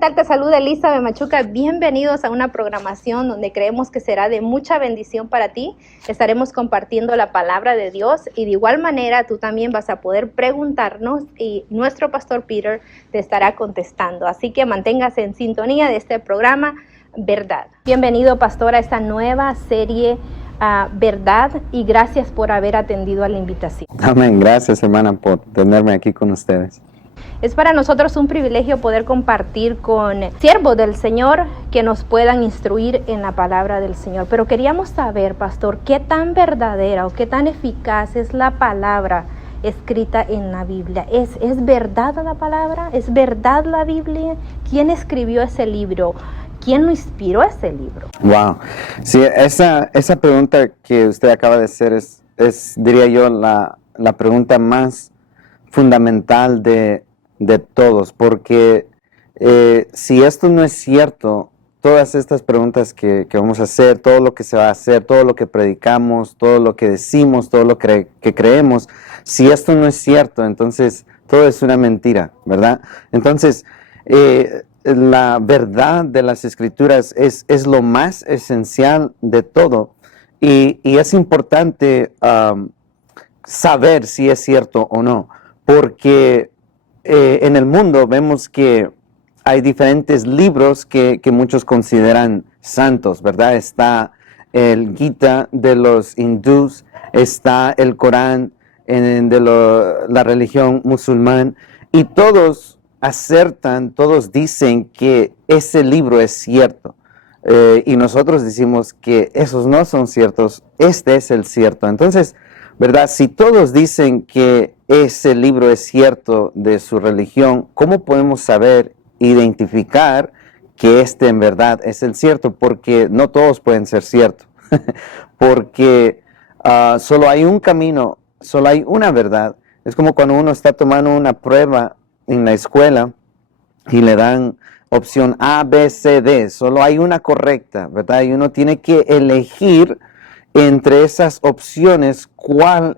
tal? Te saluda Elizabeth Machuca. Bienvenidos a una programación donde creemos que será de mucha bendición para ti. Estaremos compartiendo la palabra de Dios y de igual manera tú también vas a poder preguntarnos y nuestro pastor Peter te estará contestando. Así que manténgase en sintonía de este programa Verdad. Bienvenido, pastor, a esta nueva serie Verdad, y gracias por haber atendido a la invitación. Amén. Gracias, hermana, por tenerme aquí con ustedes. Es para nosotros un privilegio poder compartir con siervos del Señor que nos puedan instruir en la palabra del Señor. Pero queríamos saber, pastor, qué tan verdadera o qué tan eficaz es la palabra escrita en la Biblia. ¿Es verdad la palabra? ¿Es verdad la Biblia? ¿Quién escribió ese libro? ¿Quién lo inspiró ese libro? Wow. Sí, esa pregunta que usted acaba de hacer es diría yo, la pregunta más fundamental de todos, porque si esto no es cierto, todas estas preguntas que vamos a hacer, todo lo que se va a hacer, todo lo que predicamos, todo lo que decimos, todo lo que creemos, si esto no es cierto, entonces todo es una mentira, ¿verdad? Entonces, la verdad de las Escrituras es lo más esencial de todo, y es importante saber si es cierto o no, porque en el mundo vemos que hay diferentes libros que muchos consideran santos, ¿verdad? Está el Gita de los hindús, está el Corán de la religión musulmán, y todos acertan, todos dicen que ese libro es cierto. Y nosotros decimos que esos no son ciertos, este es el cierto. Entonces, ¿verdad? Si todos dicen que ese libro es cierto de su religión, ¿cómo podemos saber, identificar que este en verdad es el cierto? Porque no todos pueden ser ciertos. Porque solo hay un camino, solo hay una verdad. Es como cuando uno está tomando una prueba en la escuela y le dan opción A, B, C, D. Solo hay una correcta, ¿verdad? Y uno tiene que elegir entre esas opciones cuál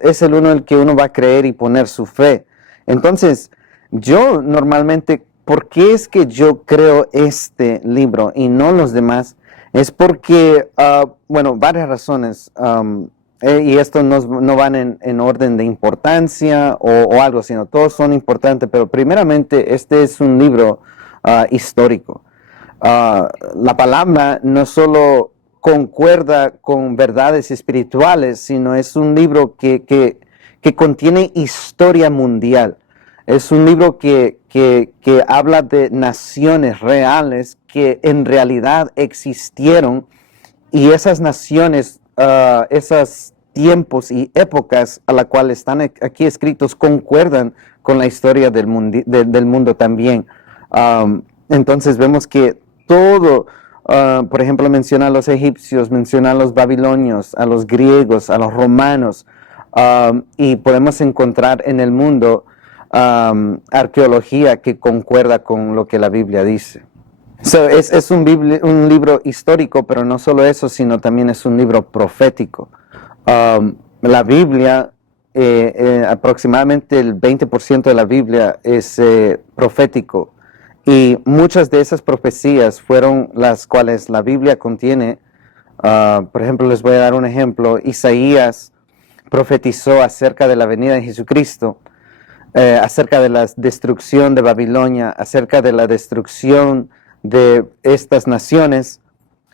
es el uno el que uno va a creer y poner su fe. Entonces, yo normalmente, ¿por qué es que yo creo este libro y no los demás? Es porque, varias razones, y esto no van en orden de importancia o algo, sino todos son importantes, pero primeramente este es un libro histórico. La palabra no solo concuerda con verdades espirituales, sino es un libro que contiene historia mundial. Es un libro que habla de naciones reales que en realidad existieron, y esas naciones, esos tiempos y épocas a la cual están aquí escritos concuerdan con la historia del mundo también. Entonces vemos que todo, por ejemplo, menciona a los egipcios, menciona a los babilonios, a los griegos, a los romanos, y podemos encontrar en el mundo arqueología que concuerda con lo que la Biblia dice. Es un libro histórico, pero no solo eso, sino también es un libro profético. La Biblia, aproximadamente el 20% de la Biblia es profético, y muchas de esas profecías fueron las cuales la Biblia contiene. Por ejemplo, les voy a dar un ejemplo. Isaías profetizó acerca de la venida de Jesucristo, acerca de la destrucción de Babilonia, acerca de la destrucción de estas naciones.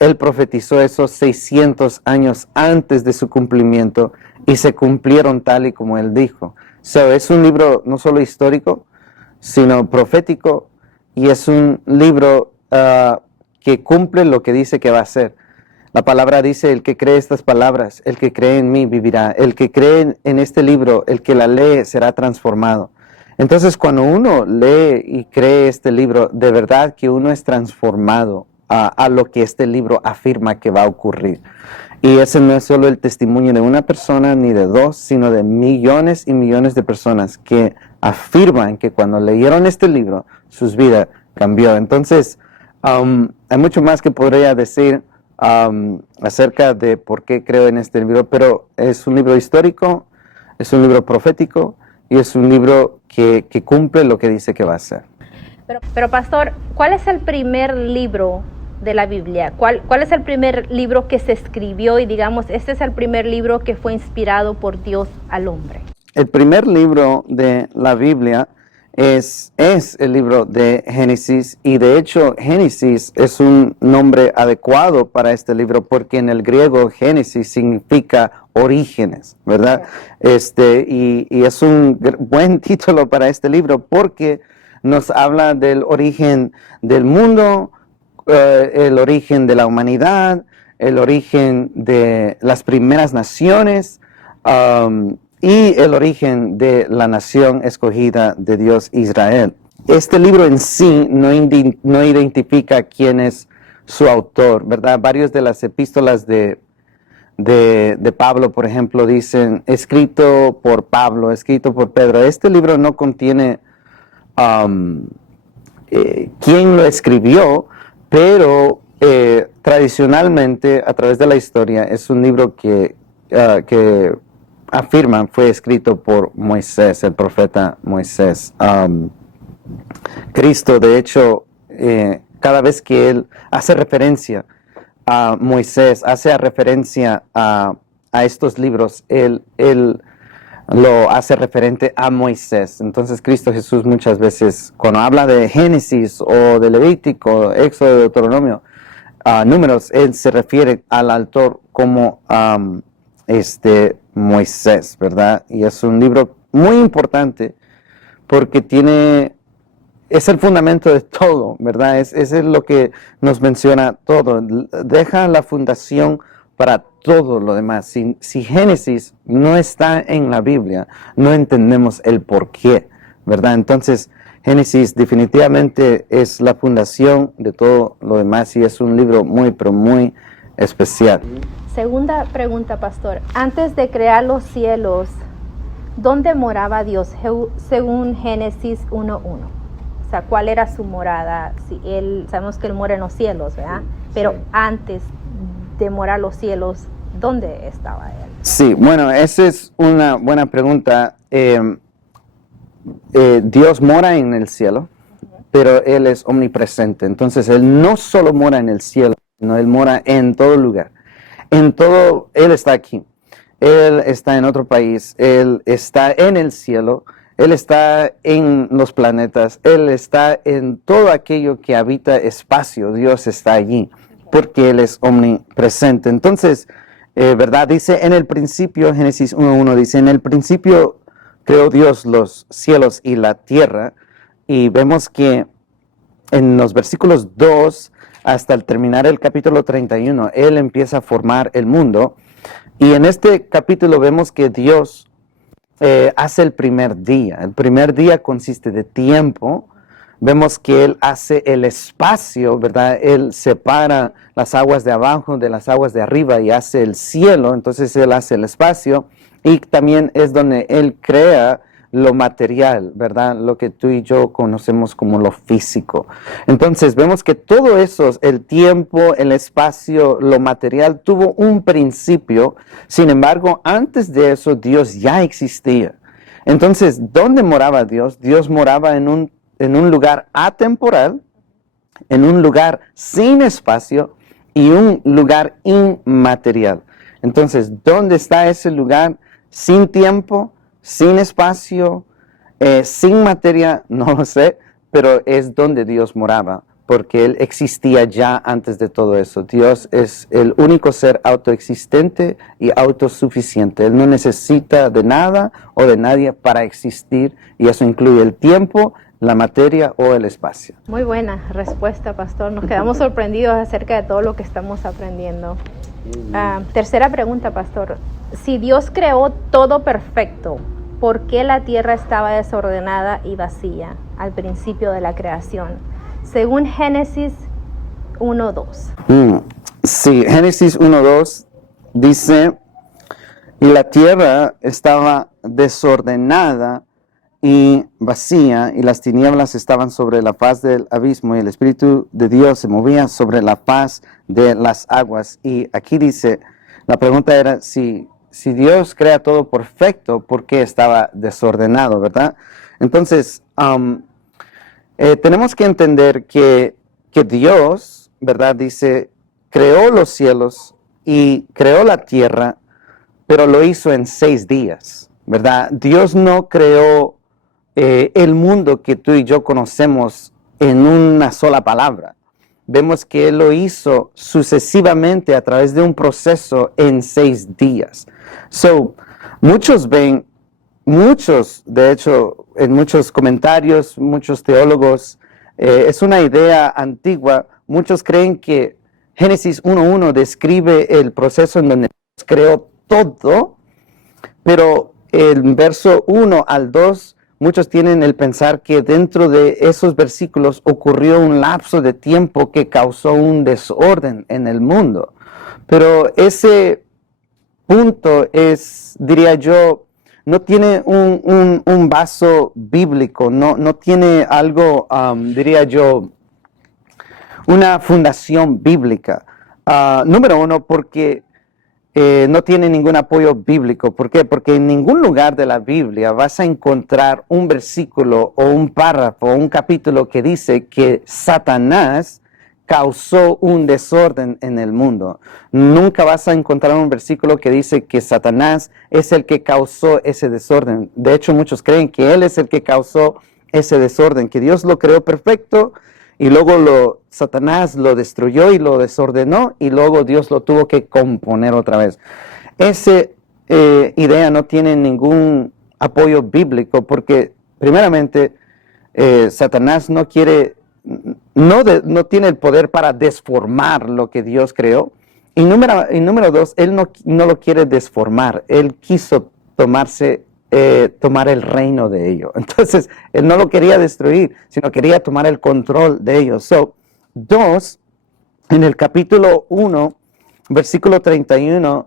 Él profetizó esos 600 años antes de su cumplimiento, y se cumplieron tal y como él dijo. Es un libro no solo histórico, sino profético, y es un libro que cumple lo que dice que va a hacer. La palabra dice: el que cree estas palabras, el que cree en mí vivirá. El que cree en este libro, el que la lee, será transformado. Entonces, cuando uno lee y cree este libro, de verdad que uno es transformado a lo que este libro afirma que va a ocurrir. Y ese no es solo el testimonio de una persona ni de dos, sino de millones y millones de personas que afirman que cuando leyeron este libro, sus vidas cambió. Entonces, hay mucho más que podría decir acerca de por qué creo en este libro, pero es un libro histórico, es un libro profético, y es un libro que cumple lo que dice que va a hacer. Pero pastor, ¿cuál es el primer libro de la Biblia? ¿Cuál es el primer libro que se escribió y digamos, este es el primer libro que fue inspirado por Dios al hombre? El primer libro de la Biblia es el libro de Génesis, y de hecho Génesis es un nombre adecuado para este libro porque en el griego Génesis significa orígenes, ¿verdad? Y es un buen título para este libro porque nos habla del origen del mundo, el origen de la humanidad, el origen de las primeras naciones, y el origen de la nación escogida de Dios, Israel. Este libro en sí no identifica quién es su autor, ¿verdad? Varios de las epístolas de Pablo, por ejemplo, dicen escrito por Pablo, escrito por Pedro. Este libro no contiene quién lo escribió, pero tradicionalmente, a través de la historia, es un libro que afirman fue escrito por Moisés, el profeta Moisés. Cristo, de hecho, cada vez que él hace referencia a Moisés, hace referencia a estos libros, él lo hace referente a Moisés. Entonces Cristo Jesús muchas veces, cuando habla de Génesis o de Levítico, Éxodo, Deuteronomio, Números, él se refiere al autor como Moisés, ¿verdad? Y es un libro muy importante porque es el fundamento de todo, ¿verdad? Es lo que nos menciona todo. Deja la fundación para todo lo demás. Si Génesis no está en la Biblia, no entendemos el por qué, ¿verdad? Entonces, Génesis definitivamente es la fundación de todo lo demás y es un libro muy, pero muy especial. Segunda pregunta, pastor. Antes de crear los cielos, ¿dónde moraba Dios? Según Génesis 1:1. O sea, ¿cuál era su morada? Si sabemos que Él mora en los cielos, ¿verdad? Pero antes de morar los cielos, ¿dónde estaba Él? Sí, bueno, esa es una buena pregunta. Dios mora en el cielo, pero Él es omnipresente. Entonces, Él no solo mora en el cielo, sino Él mora en todo lugar. Él está aquí, Él está en otro país, Él está en el cielo, Él está en los planetas, Él está en todo aquello que habita espacio, Dios está allí, porque Él es omnipresente. Entonces, ¿verdad? Dice en el principio, Génesis 1:1 dice, en el principio creó Dios los cielos y la tierra, y vemos que en los versículos 2 hasta el terminar el capítulo 31, Él empieza a formar el mundo. Y en este capítulo vemos que Dios hace el primer día. El primer día consiste de tiempo. Vemos que Él hace el espacio, ¿verdad? Él separa las aguas de abajo de las aguas de arriba y hace el cielo. Entonces Él hace el espacio. Y también es donde Él crea lo material, ¿verdad? Lo que tú y yo conocemos como lo físico. Entonces vemos que todo eso, el tiempo, el espacio, lo material, tuvo un principio. Sin embargo, antes de eso, Dios ya existía. Entonces, ¿dónde moraba Dios? Dios moraba en un lugar atemporal, en un lugar sin espacio y un lugar inmaterial. Entonces, ¿dónde está ese lugar sin tiempo, sin espacio, sin materia? No lo sé, pero es donde Dios moraba, porque Él existía ya antes de todo eso. Dios es el único ser autoexistente y autosuficiente. Él no necesita de nada o de nadie para existir, y eso incluye el tiempo, la materia o el espacio. Muy buena respuesta, pastor. Nos quedamos sorprendidos acerca de todo lo que estamos aprendiendo. Tercera pregunta, pastor. Si Dios creó todo perfecto, ¿por qué la tierra estaba desordenada y vacía al principio de la creación? Según Génesis 1:2. Sí, Génesis 1:2 dice, y la tierra estaba desordenada y vacía, y las tinieblas estaban sobre la faz del abismo, y el Espíritu de Dios se movía sobre la faz de las aguas. Y aquí dice, la pregunta era, si Dios crea todo perfecto, ¿por qué estaba desordenado, verdad? Entonces, tenemos que entender que Dios, ¿verdad? Dice, creó los cielos y creó la tierra, pero lo hizo en 6 días, ¿verdad? Dios no creó el mundo que tú y yo conocemos en una sola palabra. Vemos que Él lo hizo sucesivamente a través de un proceso en 6 días. Muchos, de hecho, en muchos comentarios, muchos teólogos, es una idea antigua. Muchos creen que Génesis 1:1 describe el proceso en donde Dios creó todo, pero el verso 1 al 2, muchos tienen el pensar que dentro de esos versículos ocurrió un lapso de tiempo que causó un desorden en el mundo. Pero ese punto es, diría yo, no tiene un vaso bíblico, no tiene algo, diría yo, una fundación bíblica. Número 1, porque no tiene ningún apoyo bíblico. ¿Por qué? Porque en ningún lugar de la Biblia vas a encontrar un versículo o un párrafo o un capítulo que dice que Satanás causó un desorden en el mundo. Nunca vas a encontrar un versículo que dice que Satanás es el que causó ese desorden. De hecho, muchos creen que él es el que causó ese desorden, que Dios lo creó perfecto y luego Satanás lo destruyó y lo desordenó y luego Dios lo tuvo que componer otra vez. Esa idea no tiene ningún apoyo bíblico porque primeramente Satanás no tiene el poder para desformar lo que Dios creó. Y número 2, él no lo quiere desformar. Él quiso tomar el reino de ello. Entonces, él no lo quería destruir, sino quería tomar el control de ellos. 2, en el capítulo 1, versículo 31,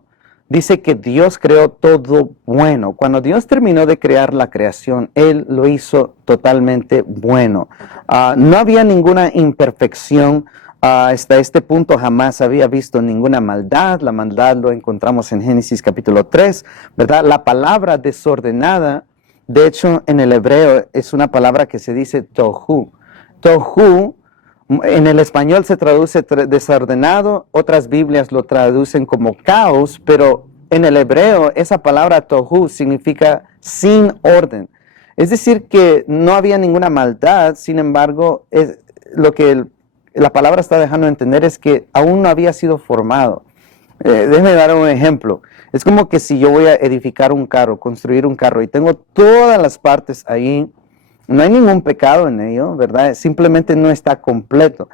dice que Dios creó todo bueno. Cuando Dios terminó de crear la creación, Él lo hizo totalmente bueno. No había ninguna imperfección. Hasta este punto jamás había visto ninguna maldad. La maldad lo encontramos en Génesis capítulo 3, ¿verdad? La palabra desordenada, de hecho, en el hebreo es una palabra que se dice tohu. Tohu, en el español se traduce desordenado, otras Biblias lo traducen como caos, pero en el hebreo esa palabra tohu significa sin orden. Es decir, que no había ninguna maldad, sin embargo, lo que la palabra está dejando entender es que aún no había sido formado. Déjeme dar un ejemplo. Es como que si yo voy a edificar un carro, construir un carro y tengo todas las partes ahí, no hay ningún pecado en ello, ¿verdad? Simplemente no está completo.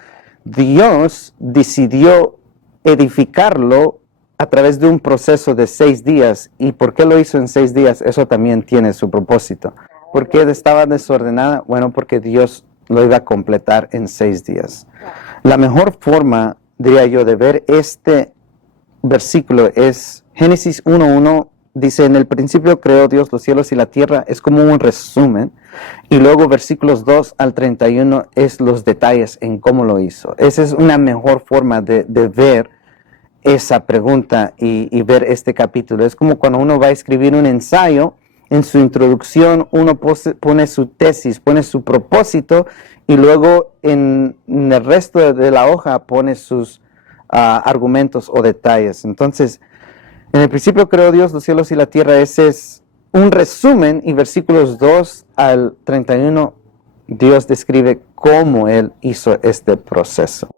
Dios decidió edificarlo a través de un proceso de 6 días. ¿Y por qué lo hizo en 6 días? Eso también tiene su propósito. ¿Por qué estaba desordenada? Bueno, porque Dios lo iba a completar en 6 días. La mejor forma, diría yo, de ver este versículo es Génesis 1:1. Dice, en el principio creó Dios los cielos y la tierra, es como un resumen. Y luego versículos 2 al 31 es los detalles en cómo lo hizo. Esa es una mejor forma de ver esa pregunta y ver este capítulo. Es como cuando uno va a escribir un ensayo, en su introducción uno pone su tesis, pone su propósito y luego en el resto de la hoja pone sus argumentos o detalles. Entonces, en el principio creó Dios los cielos y la tierra. Ese es un resumen y versículos 2 al 31 Dios describe cómo Él hizo este proceso.